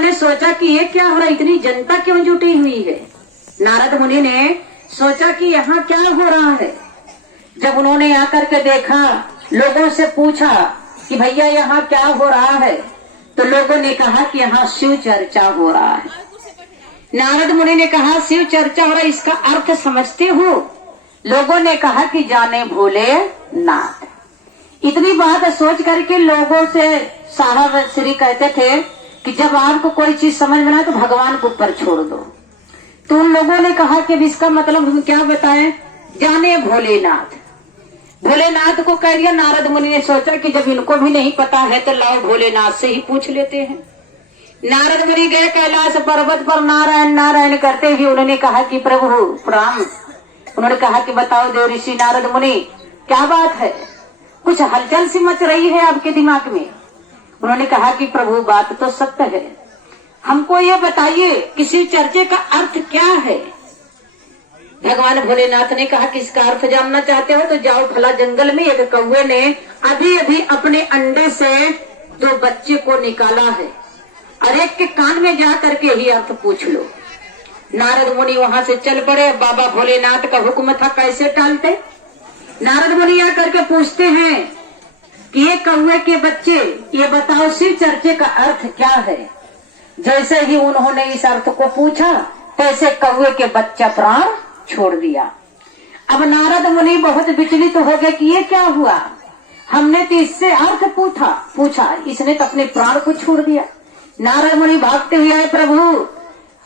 ने सोचा कि ये क्या हो रहा है, इतनी जनता क्यों जुटी हुई है। नारद मुनि ने सोचा कि यहाँ क्या हो रहा है। जब उन्होंने आकर के देखा, लोगों से पूछा कि भैया यहाँ क्या हो रहा है, तो लोगों ने कहा कि यहाँ शिव चर्चा हो रहा है। नारद मुनि ने कहा शिव चर्चा हो रहा है, इसका अर्थ समझते हो? लोगों ने कहा कि जाने भोले नाथ। इतनी बात सोच करके लोगों से साहब श्री कहते थे कि जब आपको कोई चीज समझ में ना तो भगवान को ऊपर छोड़ दो। तो उन लोगों ने कहा कि इसका मतलब हम क्या बताएं, जाने भोलेनाथ। भोलेनाथ को कह दिया। नारद मुनि ने सोचा कि जब इनको भी नहीं पता है तो लाओ भोलेनाथ से ही पूछ लेते हैं। नारद मुनि गए कैलाश पर्वत पर, नारायण नारायण करते हुए उन्होंने कहा कि प्रभु प्रणाम। उन्होंने कहा कि बताओ देव ऋषि नारद मुनि, क्या बात है, कुछ हलचल सी मच रही है आपके दिमाग में। उन्होंने कहा कि प्रभु बात तो सत्य है, हमको ये बताइए किसी चर्चे का अर्थ क्या है। भगवान भोलेनाथ ने कहा कि इसका अर्थ जानना चाहते हो तो जाओ, फला जंगल में एक कौवे ने अभी अभी अपने अंडे से 2 बच्चे को निकाला है, और एक के कान में जा करके ही अर्थ पूछ लो। नारद मुनि वहां से चल पड़े। बाबा भोलेनाथ का हुक्म था, कैसे टालते। नारद मुनि आकर के पूछते हैं कि ये कौवे के बच्चे, ये बताओ शिव चर्चे का अर्थ क्या है। जैसे ही उन्होंने इस अर्थ को पूछा, तैसे कौवे के बच्चा प्राण छोड़ दिया। अब नारद मुनि बहुत विचलित हो गए कि ये क्या हुआ, हमने तो इससे अर्थ पूछा, इसने तो अपने प्राण को छोड़ दिया। नारद मुनि भागते हुए आए, प्रभु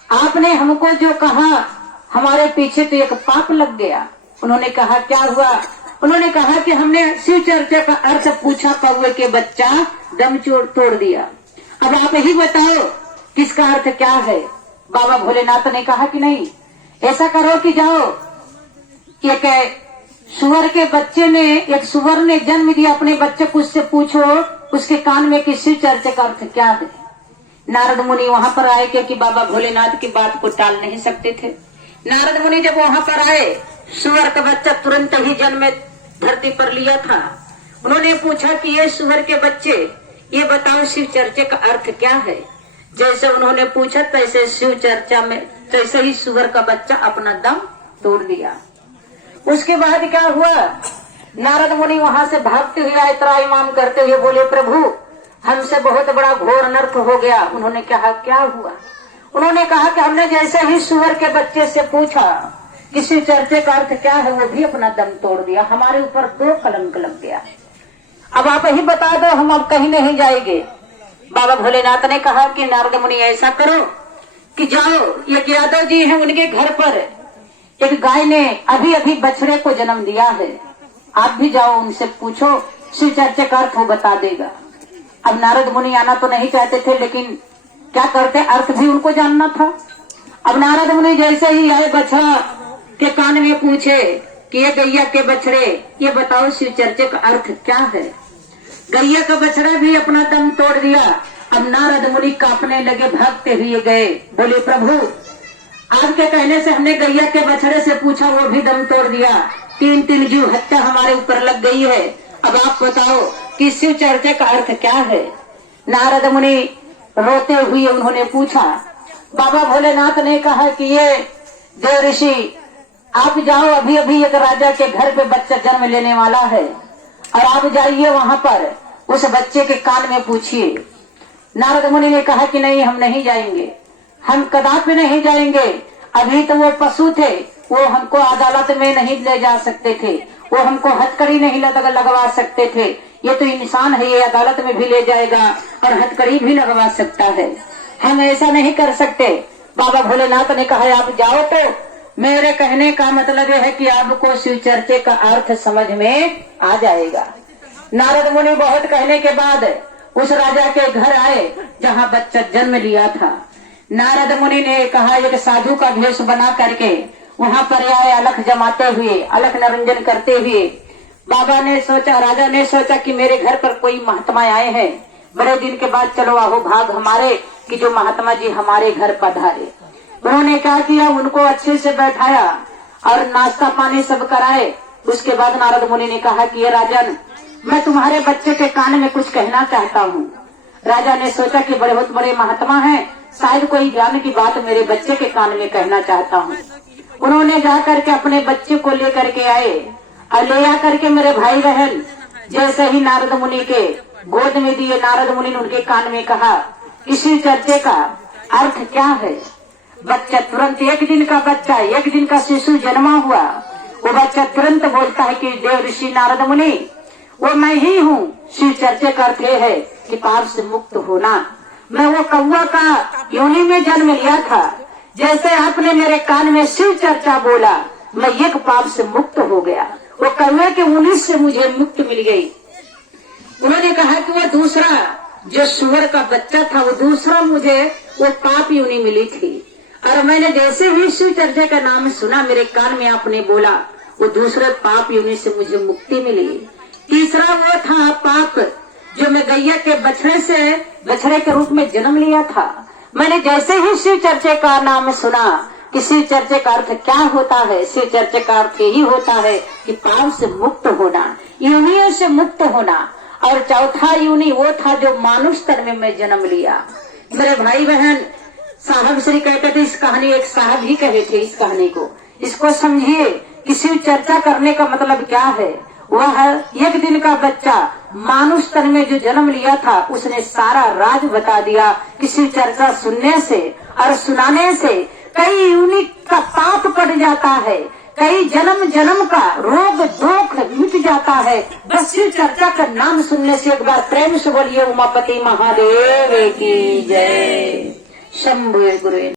आपने हमको जो कहा, हमारे पीछे तो एक पाप लग गया। उन्होंने कहा क्या हुआ। उन्होंने कहा कि हमने शिव चर्चा का अर्थ पूछा, कौवे के बच्चा दम तोड़ दिया। अब आप ही बताओ किसका अर्थ क्या है। बाबा भोलेनाथ ने कहा कि नहीं, ऐसा करो कि जाओ, एक सुअर के बच्चे ने, एक सुअर ने जन्म दिया अपने बच्चे को, उससे पूछो उसके कान में कि शिव चर्चा का अर्थ क्या है। नारद मुनि वहां पर आए क्योंकि बाबा भोलेनाथ की बात को टाल नहीं सकते थे। नारद मुनि जब वहां पर आए, सुअर का बच्चा तुरंत ही जन्म धरती पर लिया था। उन्होंने पूछा कि ये सुअर के बच्चे, ये बताओ शिव चर्चा का अर्थ क्या है। जैसे उन्होंने पूछा तैसे शिव चर्चा में, तैसे ही सुअर का बच्चा अपना दम तोड़ दिया। उसके बाद क्या हुआ, नारद मुनि वहां से भागते हुए आए, त्राहिमाम करते हुए बोले प्रभु हमसे बहुत बड़ा घोर अनर्थ हो गया। उन्होंने कहा क्या हुआ। उन्होंने कहा कि हमने जैसे ही सुअर के बच्चे से पूछा किसी चर्चे का अर्थ क्या है, वो भी अपना दम तोड़ दिया। हमारे ऊपर 2 कलंक लग गया। अब आप ही बता दो, हम अब कहीं नहीं जाएंगे। बाबा भोलेनाथ ने कहा कि नारद मुनि ऐसा करो कि जाओ, एक यादव जी हैं, उनके घर पर एक गाय ने अभी अभी बछड़े को जन्म दिया है, आप भी जाओ उनसे पूछो, शिव चर्चा का अर्थ वो बता देगा। अब नारद मुनि आना तो नहीं चाहते थे, लेकिन क्या करते, अर्थ भी उनको जानना था। अब नारद मुनि जैसे ही आए, बछड़ा के कान में पूछे कि ये गैया के बछड़े, ये बताओ शिव चर्चा का अर्थ क्या है। गैया का बछड़ा भी अपना दम तोड़ दिया। अब नारद मुनि कांपने लगे, भागते हुए गए, बोले प्रभु आपके कहने से हमने गैया के बछड़े से पूछा, वो भी दम तोड़ दिया। 3 जीव हत्या हमारे ऊपर लग गई है। अब आप बताओ कि शिव चर्चा का अर्थ क्या है। नारद मुनि रोते हुए उन्होंने पूछा। बाबा भोलेनाथ ने कहा कि ये देव ऋषि आप जाओ, अभी अभी एक राजा के घर पे बच्चा जन्म लेने वाला है, और आप जाइए वहां पर उस बच्चे के कान में पूछिए। नारद मुनि ने कहा कि नहीं, हम नहीं जाएंगे, हम कदापि नहीं जाएंगे। अभी तो वो पशु थे, वो हमको अदालत में नहीं ले जा सकते थे, वो हमको हथकड़ी नहीं लगवा सकते थे। ये तो इंसान है, ये अदालत में भी ले जाएगा और हथकड़ी भी लगवा सकता है, हम ऐसा नहीं कर सकते। बाबा भोलेनाथ ने कहा आप जाओ, तो मेरे कहने का मतलब यह है कि आपको शिव चर्चा का अर्थ समझ में आ जाएगा। नारद मुनि बहुत कहने के बाद उस राजा के घर आए जहाँ बच्चा जन्म लिया था। नारद मुनि ने कहा एक साधु का भेष बना करके वहाँ पर आए, अलख जमाते हुए, अलख निरंजन करते हुए। बाबा ने सोचा, राजा ने सोचा कि मेरे घर पर कोई महात्मा आए हैं, बड़े दिन के बाद चलो आओ भाग हमारे कि जो महात्मा जी हमारे घर पधारे। उन्होंने क्या किया, उनको अच्छे से बैठाया और नाश्ता पानी सब कराए। उसके बाद नारद मुनि ने कहा कि ये राजन, मैं तुम्हारे बच्चे के कान में कुछ कहना चाहता हूँ। राजा ने सोचा कि बहुत बड़े महात्मा हैं, शायद कोई ज्ञान की बात मेरे बच्चे के कान में कहना चाहता हूँ। उन्होंने जाकर के अपने बच्चे को लेकर के आए और ले आकर के मेरे भाई बहन जैसे ही नारद मुनि के गोद में दिए, नारद मुनि ने उनके कान में कहा किसी चर्चे का अर्थ क्या है। बच्चा तुरंत, एक दिन का बच्चा, एक दिन का शिशु जन्मा हुआ, वो बच्चा तुरंत बोलता है कि देव ऋषि नारद मुनि वो मैं ही हूँ। शिव चर्चे का अर्थ ये है कि पाप से मुक्त होना। मैं वो कौवा का योनि में जन्म लिया था, जैसे आपने मेरे कान में शिव चर्चा बोला, मैं एक पाप से मुक्त हो गया। वो कौवे के मुनि से मुझे मुक्त मिल गई। उन्होंने कहा कि वो दूसरा जो सुअर का बच्चा था, वो दूसरा मुझे वो पाप योनि मिली थी, और मैंने जैसे ही शिव चर्चा का नाम सुना, मेरे कान में आपने बोला, वो दूसरे पाप योनि से मुझे मुक्ति मिली। तीसरा वो था पाप जो मैं गैया के बछड़े के रूप में जन्म लिया था। मैंने जैसे ही शिव चर्चे का नाम सुना कि शिव चर्चे का अर्थ क्या होता है, शिव चर्चे का अर्थ यही होता है कि पाप से मुक्त होना, योनियों से मुक्त होना। और चौथा योनि वो था जो मानुष तन में मैं जन्म लिया। मेरे भाई बहन, साहब श्री कहते थे, इस कहानी एक साहब ही कहे थे इस कहानी को, इसको समझिए कि शिव चर्चा करने का मतलब क्या है। वह एक दिन का बच्चा मानुष तन में जो जन्म लिया था, उसने सारा राज बता दिया कि शिव चर्चा सुनने से और सुनाने से कई योनि का पाप कट जाता है, कई जन्म जन्म का रोग दुख मिट जाता है। बस शिव चर्चा का नाम सुनने से। एक बार प्रेम से बोलिए उमापति महादेव की जय। शंभु गुरु।